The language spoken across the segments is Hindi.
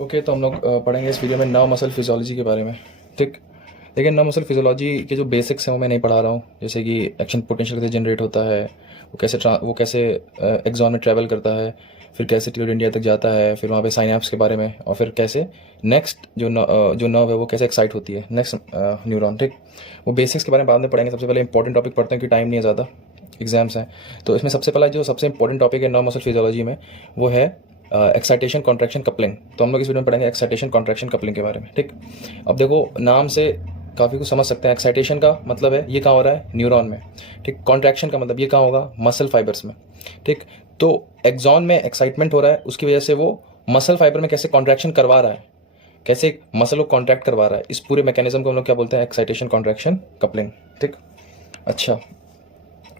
ओके, तो हम लोग पढ़ेंगे इस वीडियो में नर्व मसल फिजियोलॉजी के बारे में। ठीक, लेकिन नर्व मसल फिजियोलॉजी के जो बेसिक्स हैं वो मैं नहीं पढ़ा रहा हूँ। जैसे कि एक्शन पोटेंशियल कैसे जनरेट होता है, वो कैसे एक्सॉन में ट्रैवल करता है, फिर कैसे टिलोइड इंडिया तक जाता है, फिर वहाँ पे साइनैप्स के बारे में, और फिर कैसे नेक्स्ट जो नर्व है वो कैसे एक्साइट होती है, नेक्स्ट न्यूरॉन। ठीक, वो बेसिक्स के बारे में बाद में पढ़ेंगे। सबसे पहले इंपॉर्टेंट टॉपिक पढ़ते हैं, क्योंकि टाइम नहीं है ज़्यादा, एग्जाम्स हैं। तो इसमें सबसे पहला जो सबसे इंपॉर्टेंट टॉपिक है नर्व मसल फिजियोलॉजी में वो है एक्साइटेशन कॉन्ट्रैक्शन कपलिंग। तो हम लोग इस वीडियो में पढ़ेंगे एक्साइटेशन कॉन्ट्रैक्शन कपलिंग के बारे में। ठीक, अब देखो नाम से काफ़ी कुछ समझ सकते हैं। एक्साइटेशन का मतलब है ये कहाँ हो रहा है, न्यूरॉन में। ठीक, कॉन्ट्रैक्शन का मतलब ये कहाँ होगा, मसल फाइबर्स में। ठीक, तो एक्सॉन में एक्साइटमेंट हो रहा है, उसकी वजह से वो मसल फाइबर में कैसे कॉन्ट्रैक्शन करवा रहा है, कैसे मसल को कॉन्ट्रैक्ट करवा रहा है, इस पूरे मैकेनिज्म को हम लोग क्या बोलते हैं, एक्साइटेशन कॉन्ट्रैक्शन कपलिंग। ठीक, अच्छा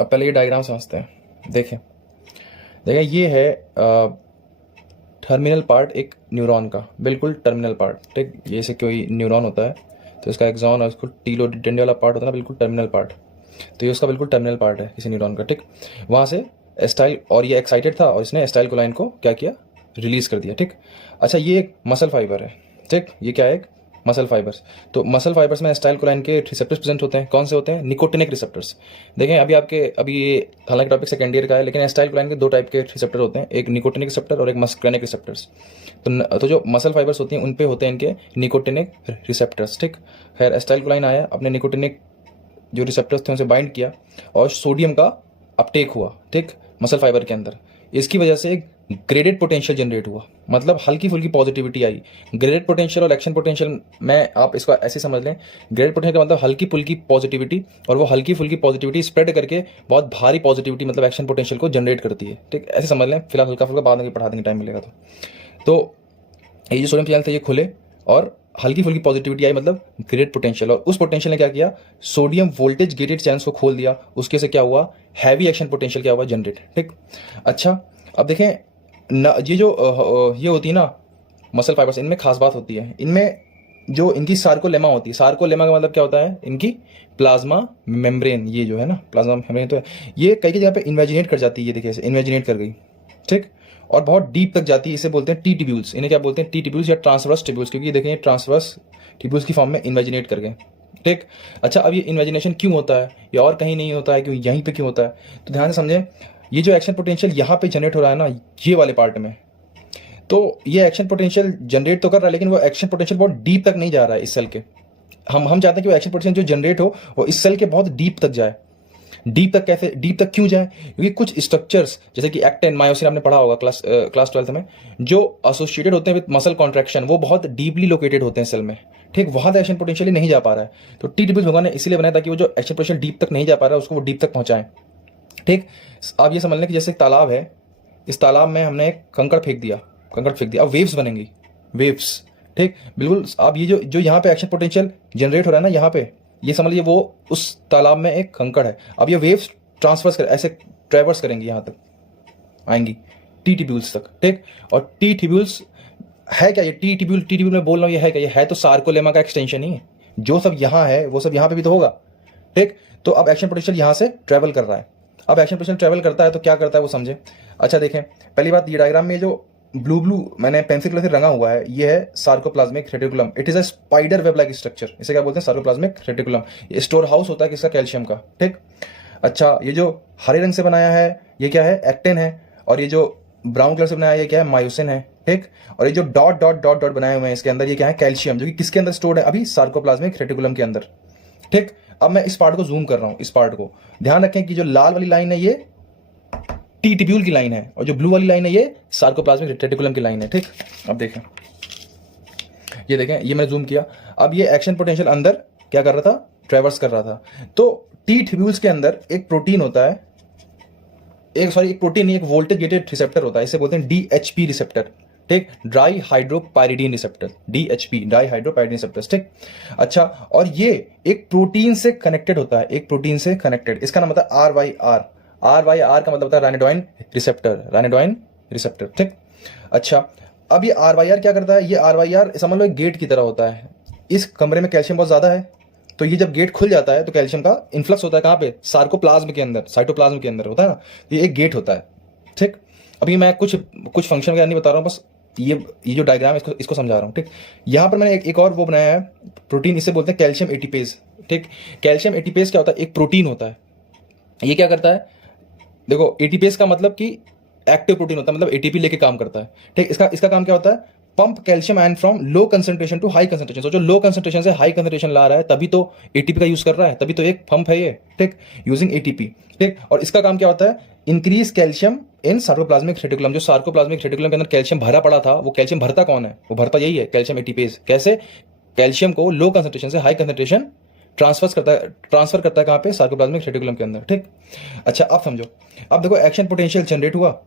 अब पहले ये डायग्राम समझते हैं। देखें ये है टर्मिनल पार्ट एक न्यूरॉन का, बिल्कुल टर्मिनल पार्ट। ठीक, ये से कोई न्यूरॉन होता है तो इसका एक्सॉन और इसको टीलोइड वाला पार्ट होता है ना, बिल्कुल टर्मिनल पार्ट। तो ये उसका बिल्कुल टर्मिनल पार्ट है किसी न्यूरॉन का। ठीक, वहाँ से एस्टाइल, और ये एक्साइटेड था और इसने एस्टाइल कोलाइन को क्या किया, रिलीज कर दिया। ठीक, अच्छा ये एक मसल फाइबर है। ठीक, ये क्या है, एक मसल फाइबर्स। तो मसल फाइबर्स में एस्टाइल कोलाइन के रिसेप्टर्स प्रेजेंट होते हैं। कौन से होते हैं, निकोटिनिक रिसेप्टर्स। देखें अभी ये हालांकि टॉपिक सेकेंड ईयर का है, लेकिन एस्टाइल कोलाइन के दो टाइप के रिसेप्टर होते हैं, एक निकोटिनिक रिसेप्टर और एक मस्क्रेनिक रिसेप्टर्स। तो जो मसल फाइबर्स होती हैं उन पे होते हैं इनके निकोटिनिक रिसेप्टर्स। ठीक, खैर एस्टाइल कोलाइन आया, अपने निकोटिनिक जो रिसेप्टर्स थे उनसे बाइंड किया और सोडियम का अपटेक हुआ। ठीक, मसल फाइबर के अंदर इसकी वजह से एक ग्रेडेड पोटेंशियल जनरेट हुआ, मतलब हल्की फुल्की पॉजिटिविटी आई। ग्रेडेड पोटेंशियल और एक्शन पोटेंशियल में आप इसको ऐसे समझ लें, ग्रेडेड पोटेंशियल का मतलब हल्की फुल्की पॉजिटिविटी, और वो हल्की फुल्की पॉजिटिविटी स्प्रेड करके बहुत भारी पॉजिटिविटी मतलब एक्शन पोटेंशियल को जनरेट करती है। ठीक, ऐसे समझ लें। फिलहाल हल्का फुल्का बाद में पढ़ा देंगे, टाइम मिलेगा तो ये जो सोडियम चैनल थे ये खुले और हल्की फुल्की पॉजिटिविटी आई, मतलब ग्रेडेड पोटेंशियल। और उस पोटेंशियल ने क्या किया, सोडियम वोल्टेज गेटेड चैनल्स को खोल दिया, उसके से क्या हुआ, हैवी एक्शन पोटेंशियल क्या हुआ, जनरेट। ठीक, अच्छा अब देखें ये जो ये होती है ना मसल फाइबर्स, इनमें खास बात होती है, इनमें जो इनकी सार्कोलेमा होती है। सार्कोलेमा का मतलब क्या होता है, इनकी प्लाज्मा मेम्ब्रेन, ये जो है ना प्लाज्मा मेम्ब्रेन, तो ये कई जगह पे इन्वेजिनेट कर जाती है। ये देखिए इन्वेजिनेट कर गई। ठीक, और बहुत डीप तक जाती है, इसे बोलते हैं टी टिब्यूल्स। इन्हें क्या बोलते हैं, टी टिब्यूल्स या ट्रांसवर्स टिब्यूल्स, क्योंकि ये देखें ट्रांसवर्स टिब्यूल्स की फॉर्म में इन्वेजिनेट कर गए। ठीक, अच्छा अब ये इन्वेजिनेशन क्यों होता है, या और कहीं नहीं होता है, क्यों यहीं पे क्यों होता है, तो ध्यान से समझें। ये जो एक्शन पोटेंशियल यहाँ पे जनरेट हो रहा है ना, ये वाले पार्ट में, तो ये एक्शन पोटेंशियल जनरेट तो कर रहा है, लेकिन वो एक्शन पोटेंशियल बहुत डीप तक नहीं जा रहा है इस सेल के। हम चाहते हैं कि वो एक्शन पोटेंशियल जो जनरेट हो वो इस सेल के बहुत डीप तक जाए। डीप तक कैसे, डीप तक क्यों जाए, क्योंकि कुछ स्ट्रक्चर्स जैसे कि एक्टिन, मायोसिन आपने पढ़ा होगा क्लास 12th में, जो एसोसिएटेड होते हैं विद मसल कॉन्ट्रैक्शन, वो बहुत डीपली लोकेटेड होते हैं सेल में। ठीक, वहां तक एक्शन पोटेंशियल नहीं जा पा रहा है, तो टी टिब्यूल्स भगवान ने इसीलिए बनाया ताकि वो जो एक्शन पोटेंशियल डीप तक नहीं जा पा रहा है उसको वो डीप तक पहुंचाएं। ठीक, आप ये समझ लें कि जैसे एक तालाब है, इस तालाब में हमने एक कंकड़ फेंक दिया, अब वेव्स बनेंगी, वेव्स। ठीक, बिल्कुल। आप ये जो यहाँ पे एक्शन पोटेंशियल जनरेट हो रहा है ना, यहाँ पे ये समझ लीजिए वो उस तालाब में एक कंकड़ है। अब ये वेव्स ट्रांसफर्स कर ऐसे ट्रेवर्स करेंगी, यहाँ तक आएंगी टी टिब्यूल्स तक। ठीक, और टी टिब्यूल्स है क्या, ये टी टिब्यूल में बोल रहा हूँ, ये है क्या, ये है तो सार्कोलेमा का एक्सटेंशन ही है। जो सब यहाँ है वो सब यहाँ पे भी तो होगा। ठीक, तो अब एक्शन पोटेंशियल यहाँ से ट्रेवल कर रहा है। अब एक्शन पोटेंशियल ट्रेवल करता है तो क्या करता है वो समझे। अच्छा देखें, पहली बात, ये डायग्राम में जो ब्लू मैंने पेंसिल कलर से रंगा हुआ है, ये है sarcoplasmic reticulum. It is a spider web like structure. इसे क्या बोलते हैं, सार्कोप्लाज्मिक रेटिकुलम। ये स्टोर हाउस होता है किसका, कैल्शियम का। ठीक, अच्छा ये जो हरे रंग से बनाया है ये क्या है, एक्टिन है, और ये जो ब्राउन कलर से बनाया है ये क्या है, मायोसिन है। ठीक, और ये जो डॉट डॉट डॉट डॉट बनाए हुए हैं इसके अंदर, ये क्या है, कैल्शियम, जो कि किसके अंदर स्टोर्ड है, अभी सार्कोप्लाज्मिक रेटिकुलम के अंदर। ठीक, अब मैं इस पार्ट को जूम कर रहा हूं, इस पार्ट को ध्यान रखें कि जो लाल वाली लाइन है ये टी टिब्यूल की लाइन है, और जो ब्लू वाली लाइन है ये सार्कोप्लाज्मिक रेटिकुलम की लाइन है। ठीक, अब देखें, ये देखें, ये मैंने जूम किया। अब ये एक्शन पोटेंशियल अंदर क्या कर रहा था, ट्रेवर्स कर रहा था। तो टी टिब्यूल्स के अंदर एक प्रोटीन होता है, एक प्रोटीन नहीं, एक वोल्टेज गेटेड रिसेप्टर होता है, इसे बोलते हैं डीएचपी रिसेप्टर। ठीक, dry हाइड्रोपायरिडीन receptor, DHP, die हाइड्रोपायरिडीन receptors. ठीक, अच्छा, और ये एक प्रोटीन से कनेक्टेड होता है, एक प्रोटीन से कनेक्टेड, इसका नाम होता है RYR का मतलब होता है राइनोडाइन रिसेप्टर। ठीक, अच्छा अब ये RYR क्या करता है, ये RYR समझ लो एक गेट की तरह होता है। इस कमरे में कैल्शियम बहुत ज्यादा है, तो ये जब गेट खुल जाता है तो कैल्शियम का इन्फ्लक्स होता है, कहाँ पे, सार्कोप्लाज्म के अंदर, साइटोप्लाज्म के अंदर होता है ना, ये एक गेट होता है। ठीक, अभी मैं कुछ फंक्शन वगैरह नहीं बता रहा हूँ, बस ये जो डायग्राम है इसको समझा रहा हूँ, ठीक। यहाँ पर मैंने एक और वो बनाया है प्रोटीन, इसे बोलते हैं कैल्शियम एटीपेज, ठीक। कैल्शियम एटीपेज क्या होता है, एक प्रोटीन होता है। ये क्या करता है, देखो एटीपेज का मतलब कि एक्टिव प्रोटीन होता है, मतलब एटीपी लेके काम करता है, ठीक। इसका काम क्या होता है, pump calcium ion from low concentration to high concentration. जो लो कंसंट्रेशन से हाई कंसंट्रेशन ला रहा है तभी तो एटीपी का यूज कर रहा है, तभी तो एक पंप है ये, ठीक, यूजिंग एटीपी, ठीक। और इसका काम क्या होता है, इंक्रीज कैल्शियम इन सार्कोप्लाज्मिक रेटिकुलम। जो सार्कोप्लाज्मिक रेटिकुलम के अंदर कैल्शियम भरा पड़ा था, वो कैल्शियम भरता कौन है, वो भरता यही है कैल्शियम एटीपेज। कैसे, कैल्शियम को लो कंसंट्रेशन से हाई कंसंट्रेशन ट्रांसफर करता है कहाँ पे, सार्कोप्लाज्मिक रेटिकुलम के अंदर, ठीक। अच्छा अब समझो, अब देखो एक्शन पोटेंशियल जनरेट हुआ,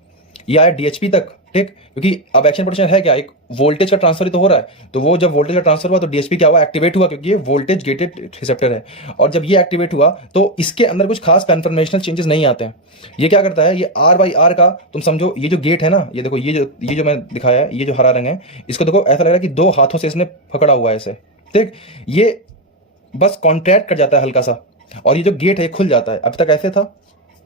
ये आया डीएचपी तक, ठीक। क्योंकि अब एक्शन पोटेंशियल है क्या, एक वोल्टेज का ट्रांसफर ही तो हो रहा है, तो वो जब वोल्टेज का ट्रांसफर हुआ तो डीएचपी क्या हुआ, एक्टिवेट हुआ, क्योंकि ये वोल्टेज गेटेड रिसेप्टर है। और जब ये एक्टिवेट हुआ तो इसके अंदर कुछ खास कन्फर्मेशनल चेंजेस नहीं आते हैं। ये क्या करता है, ये आर बाई आर का, तुम समझो ये जो गेट है ना, ये देखो, ये जो मैं दिखाया है, ये जो हरा रंग है, इसको देखो ऐसा लग रहा है कि दो हाथों से इसने पकड़ा हुआ है इसे, ठीक। ये बस कॉन्ट्रैक्ट कर जाता है हल्का सा, और ये जो गेट है खुल जाता है। अभी तक ऐसे था,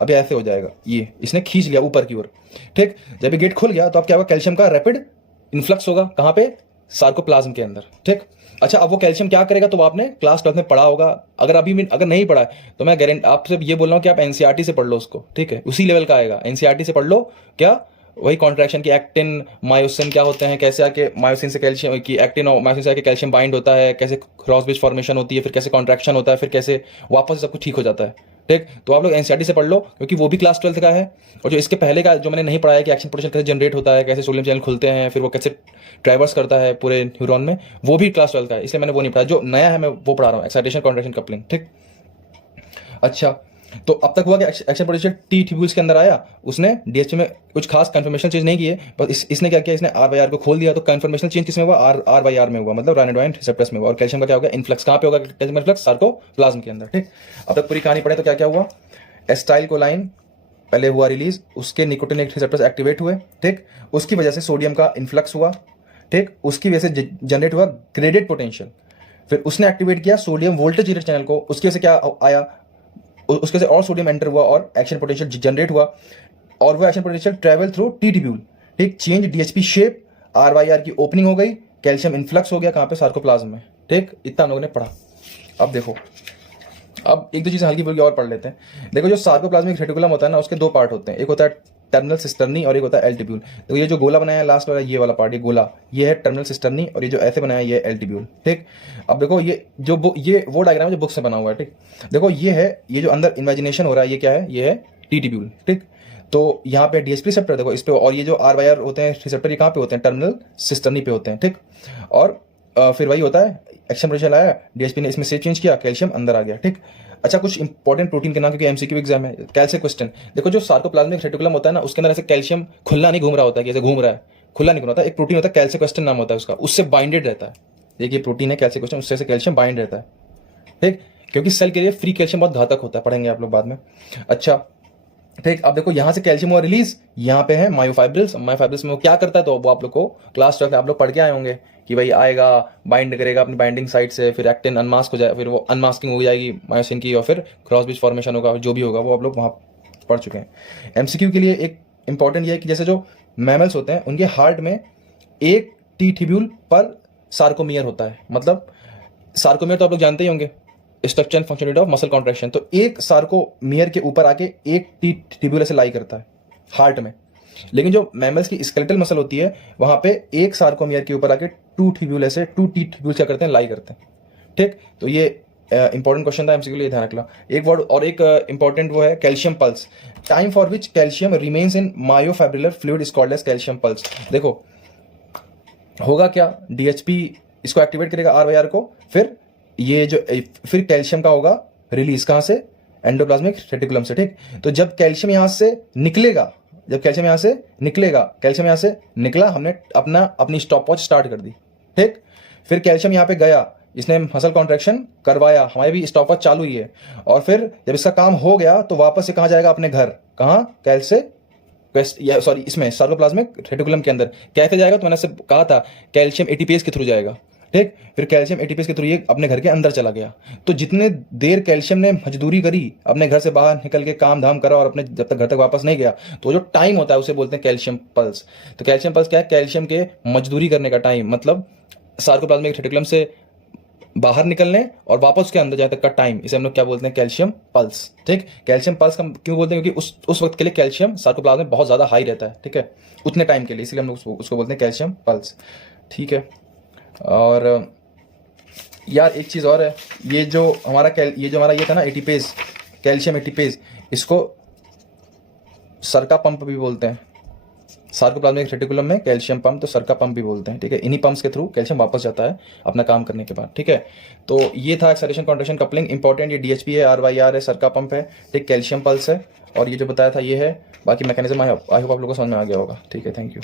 अभी ऐसे हो जाएगा, ये इसने खींच लिया ऊपर की ओर, ठीक। जब ये गेट खुल गया तो अब क्या होगा, कैल्शियम का रैपिड इन्फ्लक्स होगा, कहां पे, सार्कोप्लाज्म के अंदर, ठीक। अच्छा अब वो कैल्शियम क्या करेगा, तो आपने क्लास 12 में पढ़ा होगा, अगर नहीं पढ़ा है तो मैं गारंटी आपसे ये बोल रहा हूं कि आप एनसीईआरटी से पढ़ लो उसको, ठीक है, उसी लेवल का आएगा, एनसीईआरटी से पढ़ लो। क्या, वही कॉन्ट्रैक्शन की एक्टिन मायोसिन क्या होते हैं, कैसे आके मायोसिन से कैल्शियम की एक्टिन और मायोसिन से आके कैल्शियम बाइंड होता है, कैसे क्रॉस ब्रिज फॉर्मेशन होती है, फिर कैसे कॉन्ट्रैक्शन होता है, फिर कैसे वापस सब कुछ ठीक हो जाता है, ठीक। तो आप लोग एनसीईआरटी से पढ़ लो, क्योंकि वो भी क्लास 12 का है। और जो इसके पहले का जो मैंने नहीं पढ़ाया कि एक्शन पोटेंशियल कैसे जनरेट होता है, कैसे सोडियम चैनल खुलते हैं, फिर वो कैसे ट्रैवर्स करता है पूरे न्यूरॉन में, वो भी क्लास 12 का है, इसलिए मैंने वो नहीं पढ़ाया। जो नया है मैं वो पढ़ा रहा हूँ, एक्साइटेशन कॉन्ट्रैक्शन कपलिंग, ठीक। अच्छा तो अब तक हुआ कि एक्शन पोटेंशियल टी ट्यूब्यूल्स के अंदर आया, उसने डीएचपी में कुछ खास कन्फर्मेशन चेंज नहीं किए, बस इसने क्या किया, इसने आर बाई आर को खोल दिया। तो कन्फर्मेशन चेंज किसमें हुआ, आर बाई आर में हुआ, मतलब रायनोडाइन रिसेप्टर्स में हुआ। और कैल्शियम का क्या होगा, इन्फ्लक्स कहाँ पे होगा, कैल्शियम इन्फ्लक्स सार्कोप्लाज्म के अंदर, ठीक। अब तक पूरी कहानी पढ़े तो क्या क्या हुआ, एस्टाइल कोलाइन पहले हुआ रिलीज, उसके निकोटिनिक रिसेप्टर्स एक्टिवेट हुए, ठीक। उसकी वजह से सोडियम का इन्फ्लक्स हुआ, ठीक। उसकी वजह से जनरेट हुआ ग्रेडेड पोटेंशियल, फिर उसने एक्टिवेट किया सोडियम वोल्टेज हीटर चैनल को, उसकी वजह से क्या आया, उसके से और सोडियम एंटर हुआ और एक्शन पोटेंशियल जनरेट हुआ, और वो action potential travel through T tubule, ठीक। Change DHP shape, R Y R की ओपनिंग हो गई, कैल्शियम इन्फ्लक्स हो गया कहाँ पे, सार्कोप्लाज्म में, ठीक। इतना हम लोगों ने पढ़ा। अब देखो, अब एक दो चीजें हल्की फुल्की और पढ़ लेते हैं। देखो जो सार्कोप्लाज्मिक रेटिकुलम होता है ना, उसके दो पार्ट होते हैं, एक होता है टर्मिनल सिस्टर्नी और एक होता है एल्टिब्यूल। तो ये जो गोला बनाया है लास्ट वाला, ये वाला पार्ट, ये गोला, ये है टर्मिनल सिस्टर्नी, और ये जो ऐसे बनाया है ये एल्टिब्यूल, ठीक। अब देखो ये वो डायग्राम है जो बुक से बना हुआ है, ठीक। देखो ये है, ये जो अंदर इमेजिनेशन हो रहा है, ये क्या है, ये है टी ट्यूब्यूल, ठीक। तो यहाँ पे डीएचपी रिसेप्टर देखो इस पे, और ये जो आर वाई आर होते हैं रिसेप्टर, ये कहाँ पे होते हैं, टर्मिनल सिस्टर्नी पे होते हैं, ठीक। और फिर वही होता है, एक्शन पोटेंशियल आया, डीएचपी ने इसमें शेप चेंज किया, कैल्शियम अंदर आ गया, ठीक। अच्छा कुछ इंपॉर्टेंट प्रोटीन के नाम, क्योंकि एमसीक्यू एग्जाम है, कैल्शियम क्वेश्चन। देखो जो सार्कोप्लाज्मिक रेटिकुलम होता है ना, उसके अंदर ऐसे कैल्शियम खुला नहीं घूम रहा होता है, जैसे घूम रहा है, खुला नहीं घूम रहा, एक प्रोटीन होता है कैल्शियम क्वेश्चन नाम होता है उसका, उससे बाइंडेड रहता है। देखिए प्रोटीन है कैल्शियम क्वेश्चन, उससे कैल्शियम बाइंड रहता है, ठीक। क्योंकि सेल के लिए फ्री कैल्शियम बहुत घातक होता है, पढ़ेंगे आप लोग बाद में। अच्छा ठीक, अब देखो यहां से कैल्शियम हुआ रिलीज, यहाँ पे है मायोफाइब्रिल्स। मायोफाइब्रिल्स में वो क्या करता है, तो वो आप लोग को क्लास 12 में आप लोग पढ़ के आए होंगे कि भाई आएगा, बाइंड करेगा अपनी बाइंडिंग साइट से, फिर एक्टिन अनमास्क हो जाए, फिर वो अनमास्किंग हो जाएगी मायोसिन की, और फिर क्रॉस ब्रिज फॉर्मेशन होगा, जो भी होगा वो आप लोग वहां पढ़ चुके हैं। एमसीक्यू के लिए एक इंपॉर्टेंट ये है कि जैसे जो मैमल्स होते हैं उनके हार्ट में एक टी ट्यूब्यूल पर सार्कोमियर होता है, मतलब सार्कोमियर तो आप लोग जानते ही होंगे, structure and functionality of muscle contraction. तो एक सार्कोमियर के ऊपर आके एक टी ट्यूब्यूल ऐसे लाई करता है हार्ट में, लेकिन जो मैमल्स की स्केलेटल मसल होती है वहां पे एक सार्कोमियर के ऊपर आके टू ट्यूब्यूल ऐसे, टू टी ट्यूब्यूल क्या करते हैं, लाई करते हैं, ठीक। तो ये इंपॉर्टेंट क्वेश्चन था एमसीक्यू के लिए, ध्यान रखना। एक वर्ड और एक इंपॉर्टेंट वो है calcium pulse, time for which calcium remains in myofibrillar fluid is called as calcium pulse. देखो होगा क्या, डीएचपी इसको एक्टिवेट करेगा आर वाई आर को, फिर ये जो फिर कैल्शियम का होगा रिलीज कहां से, एंडोप्लाज्मिक रेटिकुलम से, ठीक। तो जब कैल्शियम यहां से निकलेगा, कैल्शियम यहां से निकला, हमने अपनी स्टॉप वॉच स्टार्ट कर दी, ठीक। फिर कैल्शियम यहां पे गया, इसने मसल कॉन्ट्रैक्शन करवाया, हमारी भी स्टॉप वॉच चालू ही है, और फिर जब इसका काम हो गया तो वापस से कहां जाएगा, अपने घर, कहां, इसमें सार्कोप्लाज्मिक रेटिकुलम के अंदर कैसे जाएगा, तो मैंने कहा था कैल्शियम एटीपेज के थ्रू जाएगा। ठीक। फिर कैल्शियम एटीपीज के थ्रू ये अपने घर के अंदर चला गया। तो जितने देर कैल्शियम ने मजदूरी करी, अपने घर से बाहर निकल के काम धाम करा और अपने जब तक घर तक वापस नहीं गया, तो जो टाइम होता है उसे बोलते हैं कैल्शियम पल्स। तो कैल्शियम पल्स क्या है? कैल्शियम के मजदूरी करने का टाइम, मतलब सार्कोप्लाज्मिक रेटिकुलम से बाहर निकलने और वापस के अंदर जाने तक का टाइम, इसे हम लोग क्या बोलते हैं? Calcium pulse. ठीक। कैल्शियम पल्स का क्यों बोलते हैं? क्योंकि उस वक्त के लिए कैल्शियम सार्कोप्लाज्म में बहुत ज्यादा हाई रहता है, ठीक है, उतने टाइम के लिए, इसलिए हम लोग उसको बोलते हैं कैल्शियम पल्स। ठीक है। और यार एक चीज और है, ये जो हमारा ये था ना एटीपेज, कैल्शियम एटीपेज, इसको सरका पंप भी बोलते हैं। सार्कोप्लाज्मिक रेटिकुलम में कैल्शियम पंप, तो सरका पंप भी बोलते हैं। ठीक है। इन्हीं पंप्स के थ्रू कैल्शियम वापस जाता है अपना काम करने के बाद। ठीक है। तो ये था एक्सेलरेशन कॉन्ट्रैक्शन कपलिंग, इंपॉर्टेंट। ये डीएचपी है, आरवाईआर है, सरका पंप है, ठीक, कैल्शियम पल्स है, और ये जो बताया था ये है। बाकी मैकेनिज्म आई होप आप लोगों को समझ में आ गया होगा। ठीक है, थैंक यू।